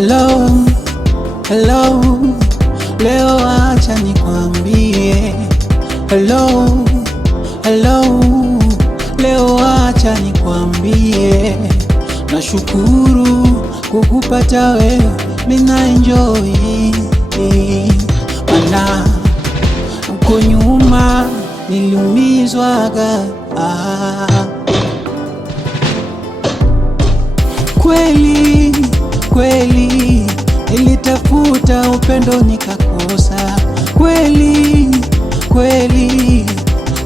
Hello, hello, leo acha nikwambie. Hello, hello, leo acha nikwambie. Nashukuru kukupata wewe, mina enjoy. Mana uko nyuma niliumizwaga. Kweli kweli nilitafuta upendo nikakosa. Kweli kweli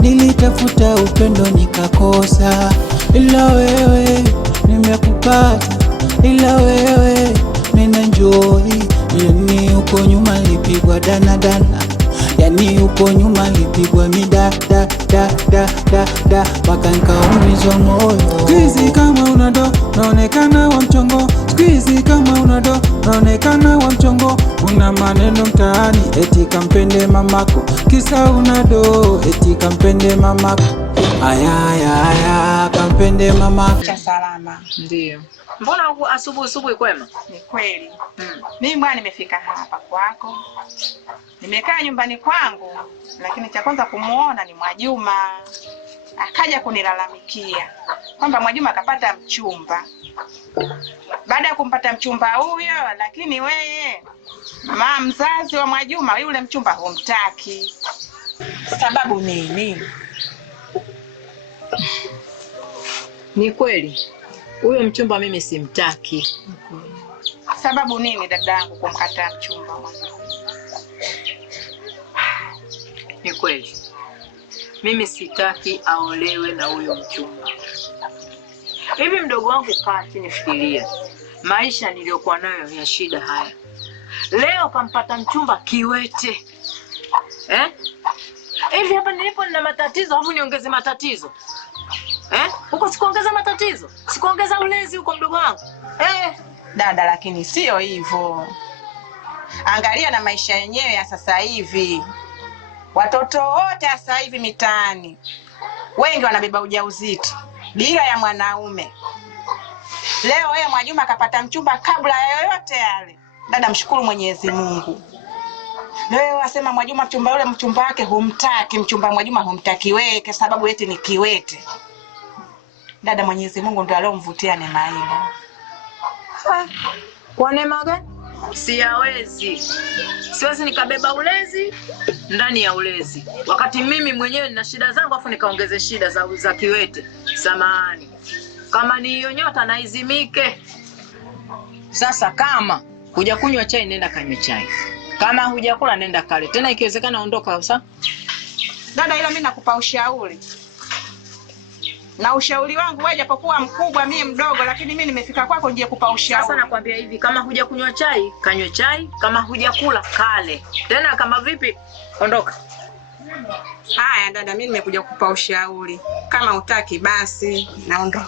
nilitafuta upendo nikakosa, ila wewe nimekupata, ila wewe nina enjoy. Yani uko nyuma lipigwa dana, yani uko nyuma lipigwa mida da mpaka nikaumizwa moyo. Squeeze kama unado naonekana wa mchongo, squeeze kama unado naonekana wa mchongo. Una maneno mtaani eti kampende mamako, kisa unado eti kampende mamako. Aya kampende mamako. Cha salama. Ndio. Mbona asubuhi kwema? Ni kweli. Mimi bwana nimefika hapa kwako. Nimekaa nyumbani kwangu, lakini cha kwanza kumuona ni Mwajuma. Akaja kunilalamikia kwamba Mwajuma akapata mchumba. Baada ya kumpata mchumba huyo, lakini wewe mama mzazi wa Mwajuma yule mchumba humtaki. Sababu nini? Ni kweli. Huyo mchumba mimi simtaki. Sababu nini dadangu kumkataa mchumba Mwajuma? Ni kweli. Mimi sitaki aolewe na huyo mchumba. Hivi mdogo wangu kaa chini fikiria. Maisha niliyokuwa nayo ya shida haya. Leo kampata mchumba kiwete. Hivi hapa nilipo nina matatizo, afu niongeze matatizo. Huko sikuongeza matatizo. Sikuongeza ulezi huko mdogo wangu. Dada, lakini sio hivyo. Angalia na maisha yenyewe ya sasa hivi. Watoto wote sasa hivi mitaani wengi wanabeba ujauzito bila ya mwanaume. Leo wewe Mwajuma akapata mchumba kabla ya yoyote yale. Dada, mshukuru Mwenyezi Mungu. Leo wasema Mwajuma mchumba yule mchumba wake humtaki, mchumba Mwajuma humtaki wewe kwa sababu eti ni kiwete. Dada, Mwenyezi Mungu ndiye aliyomvutia neema hiyo. Kwa neema gani? Siwezi nikabeba ulezi ndani ya ulezi. Wakati mimi mwenyewe nina shida zangu afu nikaongeze shida za kiwete. Samahani. Kama ni hiyo nyota na izimike. Sasa kama hujakunywa chai nenda kanywe chai. Kama hujakula nenda kale. Tena ikiwezekana ondoka sasa. Dada, ila mimi nakupa ushauri. Na ushauri wangu wewe japokuwa mkubwa mimi mdogo, lakini mimi nimefika kwako nje kupa ushauri. Sasa nakwambia hivi, kama hujakunywa chai kanywe chai, kama hujakula kale. Tena kama vipi ondoka. Haya dada, mimi nimekuja kukupa ushauri. Kama hutaki basi naondoka.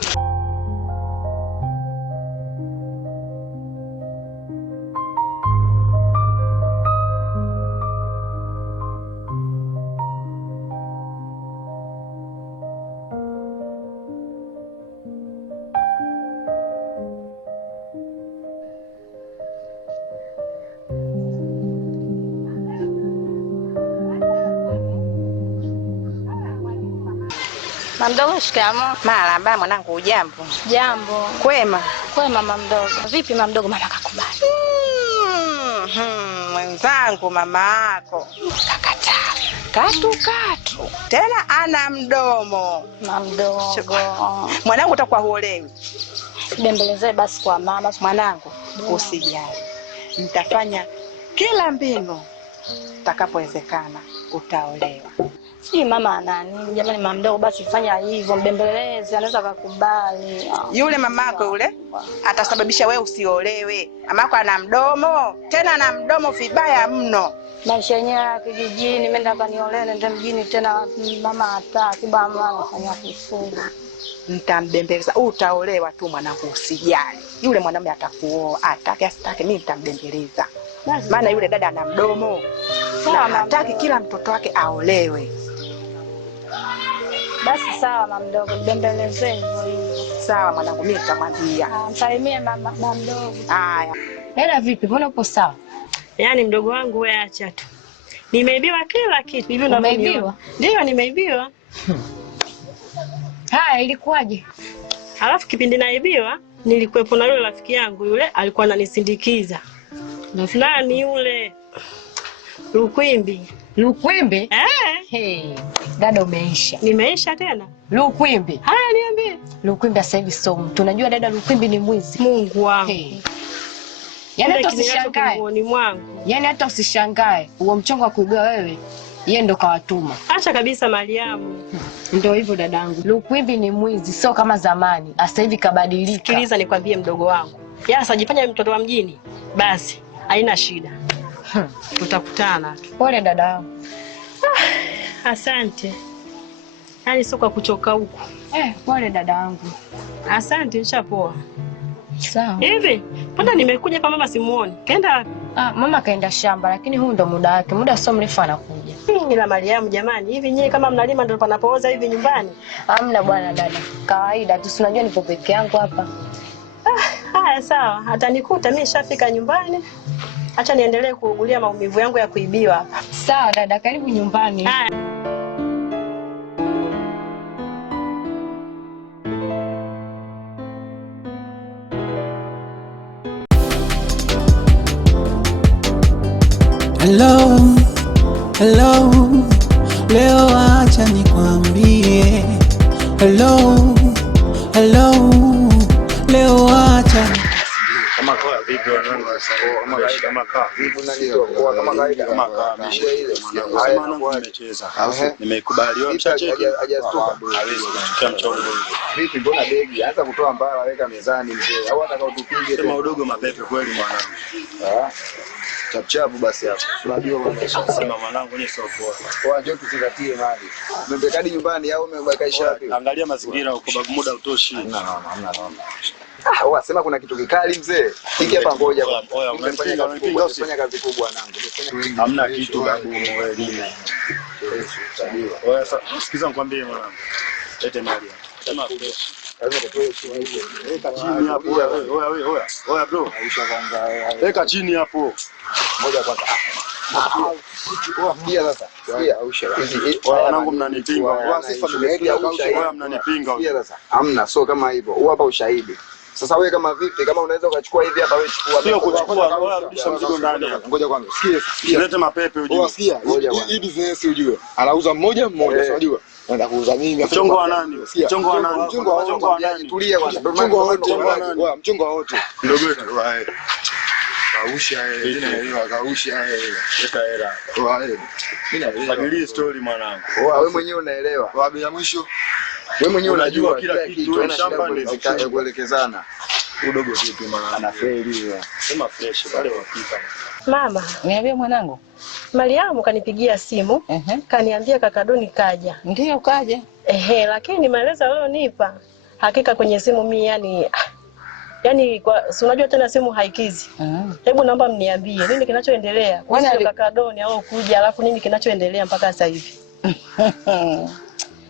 Mamdogo, shikamoo. Marahaba mwanangu, ujambo? Jambo. Kwema? Kwema mamdogo. Vipi mamdogo, mama kakubali? Mwenzangu mama yako kakataa. Katu. Tena ana mdomo. Mamdogo. Mwanangu utakuwa huolewi. Bembelezee basi kwa mama. Mwanangu, usijali. Nitafanya kila mbinu takapowezekana utaolewa. Si mama nani? Jamani mamdogo, basi fanya hivyo, mbembeleze, anaweza kukubali. Yule mamako yule atasababisha wewe usiolewe. Mamako ana mdomo, tena ana mdomo vibaya mno. Maisha yenyewe ya kijijini, mimi nataka niolewe nende mjini tena mama hataki, mama anafanya kusudi. Nitambembeleza, utaolewa tu mwanangu, usijali. Yule mwanamume atakuoa, atake asitake mimi nitambembeleza. Maana yule dada ana mdomo. Na hataki kila mtoto wake aolewe. Basi sawa mama mdogo, bembelezee hivyo hivyo. Sawa mwanangu, mimi nitamwambia. Msalimie mama mdogo. Haya. Dada vipi? Mbona upo sawa? Yaani mdogo wangu wewe acha tu. Nimeibiwa kila kitu. Hivi ndio umeibiwa? Ndio nimeibiwa. Haya ilikuwaje? Alafu kipindi naibiwa nilikuwepo na yule rafiki yangu yule alikuwa ananisindikiza. Nani yule? Lukwimbi. Lukwimbi? Hey. Dada umeisha. Nimeisha tena. Lukwimbi. Haya niambie. Lukwimbi sasa hivi so tunajua dada Lukwimbi ni mwizi. Mungu wangu. Yaani hata usishangae. Yaani hata usishangae. Huo mchongo wa kuibiwa wewe, yeye ndo kawatuma. Acha kabisa Mariamu. Ndio hivyo dadangu. Lukwimbi ni mwizi, sio kama zamani. Sasa hivi kabadilika. Sikiliza nikwambie mdogo wangu. Yeye asajifanya mtoto wa mjini. Basi, haina shida. Tutakutana. Pole dadangu. Asante. Yaani sio kwa kuchoka huko. Pole dadangu. Asante, nishapoa. Sawa. Hivi, mbona nimekuja kwa mama simuoni? Kaenda wapi? Mama kaenda shamba lakini huu ndo muda wake. Muda sio mrefu anakuja. Ila Mariamu jamani, hivi nyie kama mnalima ndio panapooza hivi nyumbani? Hamna bwana dada. Kawaida tu, unajua nipo peke yangu hapa. Haya sawa, atanikuta mimi nishafika nyumbani. Acha niendelee kuugulia maumivu yangu ya kuibiwa hapa. Sawa dada, karibu nyumbani. Hello, hello, leo acha nikwambie. Hello, hello, leo acha kama kwa vipi wanangu kama kaa vipi kama kawaida kama kaa nimecheza nimekubaliwa mshacheki hajastuka hawezi kuchukua mchongo vipi mbona begi anza kutoa mbaya weka mezani mzee au atakao tupige sema udogo mapepe kweli mwanangu chapu basi hapo unajua bwana sema mwanangu ni sio poa kwa njoo tuzingatie mali umebekadi nyumbani au umebakaisha wapi angalia mazingira huko babu muda utoshi hamna wasema kuna kitu kikali mzee. Hiki hapa ngoja bwana. Oya unafanya kazi kubwa nangu. Hamna kitu babu wewe nini. Oya sikiza nikwambie mwanangu. Lete mali hapa. Sema fresh. Lazima tutoe chini hiyo. Weka chini hapo. Oya bro. Weka chini hapo. Moja kwanza. Sikia sasa. Sikia ausha. Wanangu mnanipinga. Wewe mnanipinga. Sikia sasa. Hamna sio kama hivyo. Huu hapa ushahidi. Sasa wewe kama vipi kama unaweza ukachukua hivi hapa wewe chukua. Sio kuchukua, wewe rudisha mzigo ndani hapa. Ngoja kwanza. Sikia. Lete mapepe ujue. Sikia. Hii business ujue. Anauza mmoja unajua. Naenda kuuza mimi. Mchongo wa nani? Mchongo wa nani? Mchongo wa nani? Tulia kwanza. Mchongo wa wote. Wewe mchongo wa wote. Ndogo wetu. Kausha yeye. Kausha yeye. Leta hela. Wewe. Mimi naelewa story mwanangu. Wewe mwenyewe unaelewa. Kwa bei ya mwisho. Wewe mwenyewe unajua kila kitu shamba ndio kuelekezana. Udogo vipi maana anafeli wewe. Sema fresh pale wapika. Mama, niambie mwanangu. Mariamu kanipigia simu, kaniambia kaka Doni kaja. Ndio kaja. Lakini maelezo aliyonipa hakika kwenye simu mimi yani kwa si unajua tena simu haikizi. Hebu naomba mniambie nini kinachoendelea? Kwani kaka Doni au kuja alafu nini kinachoendelea mpaka sasa hivi?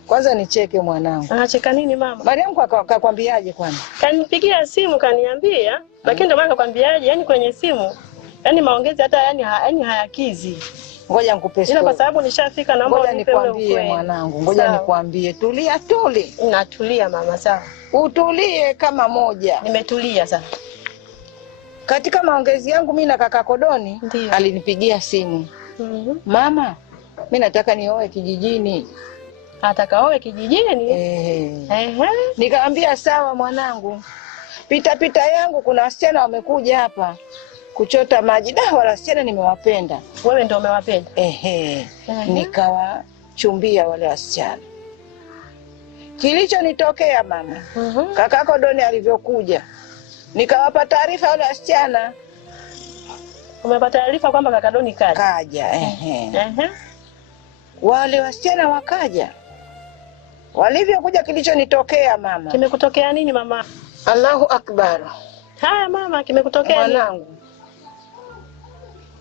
Kwanza nicheke mwanangu. Anacheka nini mama? Mariamu akakwambiaje kwani? Kanipigia simu kaniambia, lakini ndio maana akakwambiaje? Yani kwenye simu, yani maongezi hata yani hayakizi. Ngoja nikupe story. Ila kwa sababu nishafika naomba unipe wewe nikwambie mwanangu. Ngoja nikwambie. Tulia tuli. Natulia mama sawa. Utulie kama moja. Nimetulia sana. Katika maongezi yangu mimi na kaka Kodoni alinipigia simu. Mama, mimi nataka nioe kijijini. Atakaoe kijijini? Nikamwambia sawa mwanangu. Pita yangu kuna wasichana wamekuja hapa kuchota maji. Wala wasichana nimewapenda. Wewe ndio umewapenda? Nikawachumbia wale wasichana. Kilichonitokea mama. Kaka Kodoni alivyokuja. Nikawapa taarifa wale wasichana. Umepata taarifa kwamba kaka Doni kaja? Kaja, Wale wasichana wakaja. Walivyokuja kilichonitokea mama. Kimekutokea nini mama? Allahu Akbar. Haya mama, kimekutokea nini? Mwanangu.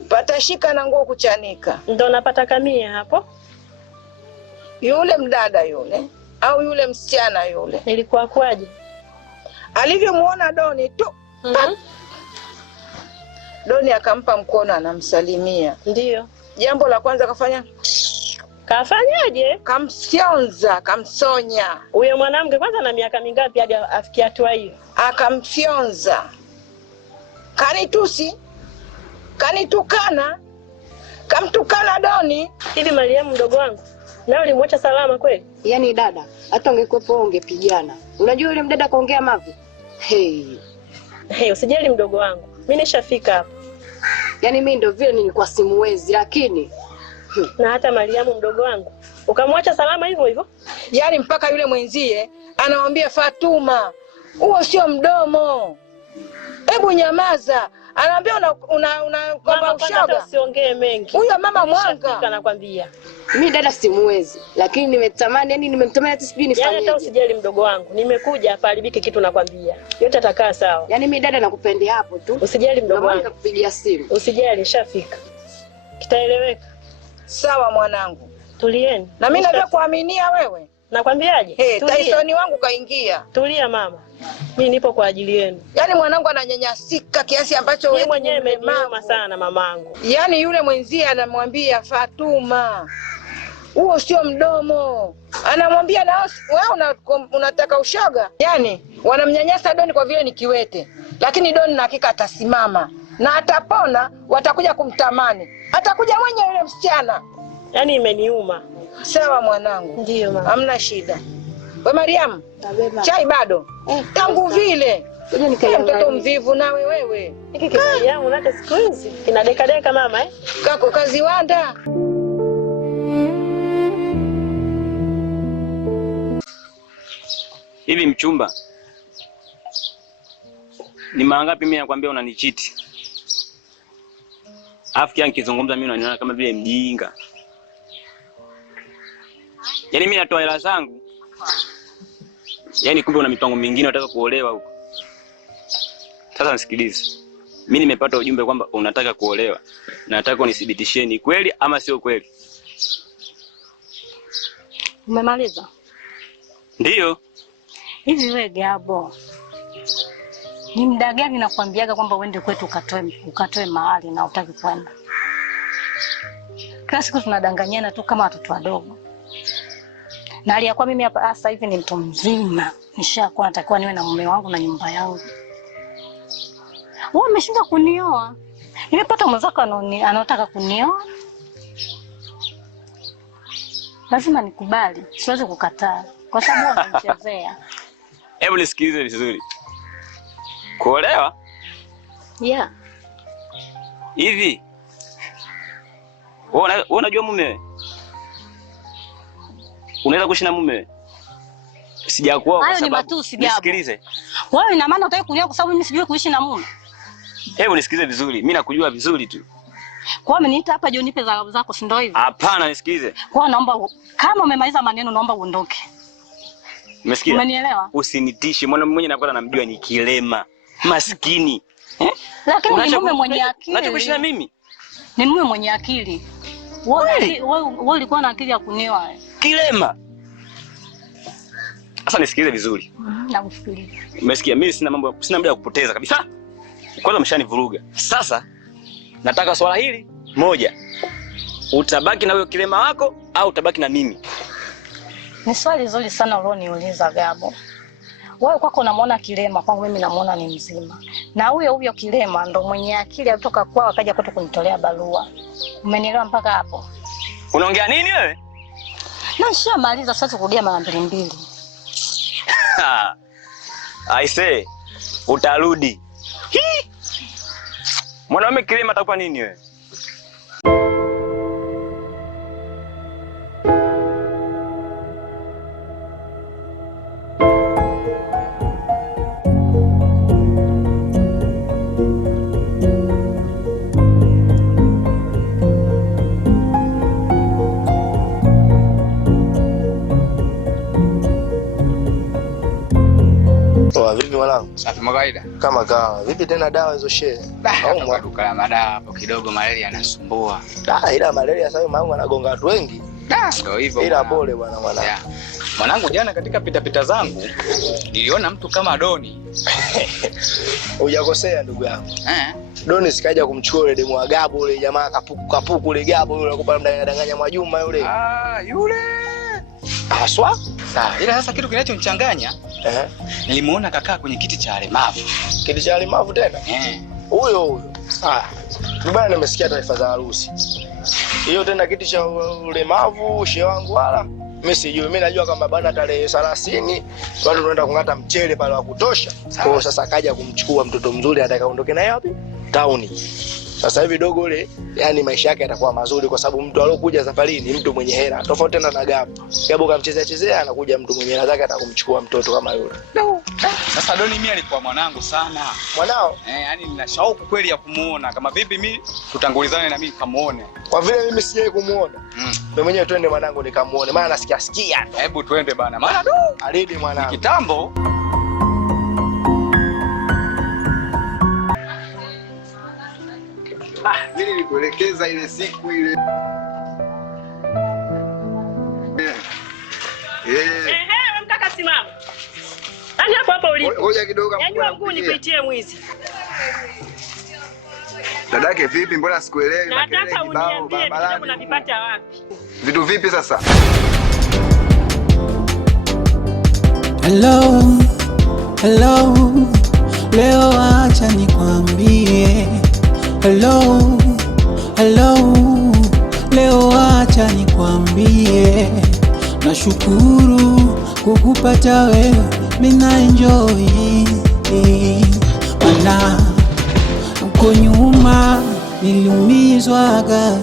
Patashika na nguo kuchanika. Ndio napata kamia hapo. Yule mdada yule au yule msichana yule. Ilikuwa kwaje? Alivyomuona Doni tu. Doni akampa mkono anamsalimia. Ndio. Jambo la kwanza kafanya, kafanyaje? Kamfyonza, kamsonya. Huyo mwanamke kwanza na miaka mingapi hadi afikia hatua hiyo? Akamfyonza. Kanitusi, kanitukana, kamtukana Doni. Hivi Mariamu mdogo wangu, na ulimwacha salama kweli? Yaani dada, hata ungekuepo ungepigana. Unajua yule mdada kaongea mavi? Hey, usijali mdogo wangu. Mimi nishafika hapa. Yaani mimi ndio vile nilikuwa simuwezi lakini na hata Mariamu mdogo wangu ukamwacha salama hivyo hivyo? Yaani mpaka yule mwenzie anamwambia Fatuma, huo sio mdomo. Hebu nyamaza. Anaambia kwamba ushoga. Usiongee mengi. Huyo mama mwanga. Nakwambia. Mimi dada simuwezi, lakini nimetamani, yani nimemtamani hata sijui nifanyeje. Yaani hata usijali mdogo wangu. Nimekuja hapa haribiki kitu nakwambia. Yote atakaa sawa. Yaani mimi dada nakupendea hapo tu. Usijali mdogo wangu. Nitakupigia simu. Usijali, nishafika. Kitaeleweka. Sawa mwanangu. Tulieni. Na mimi najua kuaminia wewe. Nakwambiaje? Tyson wangu kaingia. Tulia mama. Mimi nipo kwa ajili yenu. Yaani mwanangu ananyanyasika kiasi ambacho wewe mwenyewe umeniuma sana mamangu. Yaani yule mwenzie anamwambia Fatuma, huo sio mdomo. Anamwambia na wewe unataka ushoga. Yaani wanamnyanyasa Doni kwa vile ni kiwete. Lakini Doni na hakika atasimama na atapona, watakuja kumtamani. Atakuja mwenye yule msichana. Yaani imeniuma. Sawa mwanangu. Ndio mama. Hamna shida. We Mariamu, chai bado? Tangu vile. Mtoto mvivu nawe wewe. Hiki kibali yangu nake siku hizi kina deka mama Kako kazi wanda. Hivi mchumba, ni mara ngapi mimi nakwambia unanichiti? Afikia nikizungumza mimi unaniona kama vile mjinga. Yaani mimi natoa hela zangu. Yaani kumbe una mipango mingine unataka kuolewa huko. Sasa nisikilize. Mimi nimepata ujumbe kwamba unataka kuolewa. Na nataka unithibitishie ni kweli ama sio kweli. Umemaliza? Ndio. Hivi wewe Gabo, ni muda gani nakwambiaga kwamba uende kwetu ukatoe mahali na utaki kwenda? Kila siku tunadanganyana tu kama watoto wadogo. Na aliyakuwa mimi hapa sasa hivi ni mtu mzima. Nishakuwa natakiwa niwe na mume wangu na nyumba yangu. Wewe umeshinda kunioa. Nimepata mwenzako anataka kunioa. Lazima nikubali. Siwezi kukataa kwa sababu ananichezea. Hebu nisikilize vizuri. Kuolewa? Yeah. Hivi. Wewe unajua mume? Unaweza kuishi na mume? Sijakuoa kwa sababu. Hayo ni matusi Gabo. Nisikilize. Wewe ina maana unataka kunioa kwa sababu mimi sijui kuishi na mume? Hebu nisikilize vizuri. Mimi nakujua vizuri tu. Kwa nini niita hapa nipe dharau zako si ndio hivyo? Hapana, nisikilize. Kwa naomba kama umemaliza maneno naomba uondoke. Umesikia? Umenielewa? Usinitishe. Mwana mwenye nakwenda namjua ni kilema. Maskini. Lakini ni mume mwenye akili. Unachokuishi na mimi? Ni mume mwenye akili. Wewe ulikuwa na akili ya kunioa. Kilema. Sasa nisikilize vizuri. Nakusikiliza. Umesikia? Mimi sina muda ya kupoteza kabisa. Kwanza mshanivuruga. Sasa nataka swala hili moja. Utabaki na huyo kilema wako au utabaki na mimi? Ni swali zuri sana ulioniuliza Gabo. Wewe kwako unamwona kilema, kwangu mimi namuona ni mzima. Na huyo kilema ndo mwenye akili alitoka kwao akaja kwetu kunitolea barua. Umenielewa mpaka hapo? Unaongea nini wewe? Na nishamaliza sasa kurudia mara mbili. I say utarudi. Mwanaume kilema atakupa nini wewe? Vipi mwanangu? Safi kawaida. Kama kawa. Vipi tena dawa hizo shehe? Au duka la madawa hapo kidogo malaria yanasumbua. Ila malaria sasa mwanangu anagonga watu wengi. Ndio hivyo. Ila pole bwana mwanangu. Yeah. Mwanangu jana katika pita zangu niliona mtu kama Doni. Hujakosea ndugu yangu. Doni sikaja kumchukua yule demu wa Gabo yule jamaa kapuku yule Gabo yule akupa mdanganya Mwajuma yule. Yule. Aswa? Sawa. Ila sasa kitu kinachomchanganya nilimuona kakaa kwenye kiti cha walemavu. Kiti cha walemavu tena? Huyo. Bwana nimesikia taarifa za harusi. Hiyo tena kiti cha ulemavu shehe wangu wala mimi sijui. Mimi najua kama bwana tarehe 30 watu tunaenda kungata mchele pale wa kutosha. Kwa sasa kaja kumchukua mtoto mzuri atakaondoke naye wapi? Town. Sasa hivi dogo yule yani maisha yake yatakuwa mazuri kwa sababu mtu alokuja safari ni mtu mwenye hela. Tofauti na Gabo. Gabo kamchezea anakuja mtu mwenye hela zake atakumchukua mtoto kama yule. Sasa Doni mimi alikuwa mwanangu sana. Mwanao? Yani nina shauku kweli ya kumuona. Kama vipi mimi tutangulizane na mimi kamuone. Kwa vile mimi sijai kumuona. Mimi mwenyewe twende mwanangu nikamuone. Maana nasikia. Hebu twende bana. Maana alidi mwanangu. Kitambo. Mimi nilikuelekeza ile siku ile. Mtaka simama. Yaani hapo ulipo. Ngoja kidogo. Nyanyua mguu nipitie mwizi. Dadake vipi? Mbona sikuelewi? Nataka uniambie vitu unavipata wapi? Vitu vipi sasa? Hello. Leo acha nikwambie. Hello. Leo acha nikwambie. Nashukuru kukupata wewe, mimi na enjoy. Mana uko nyuma niliumizwaga.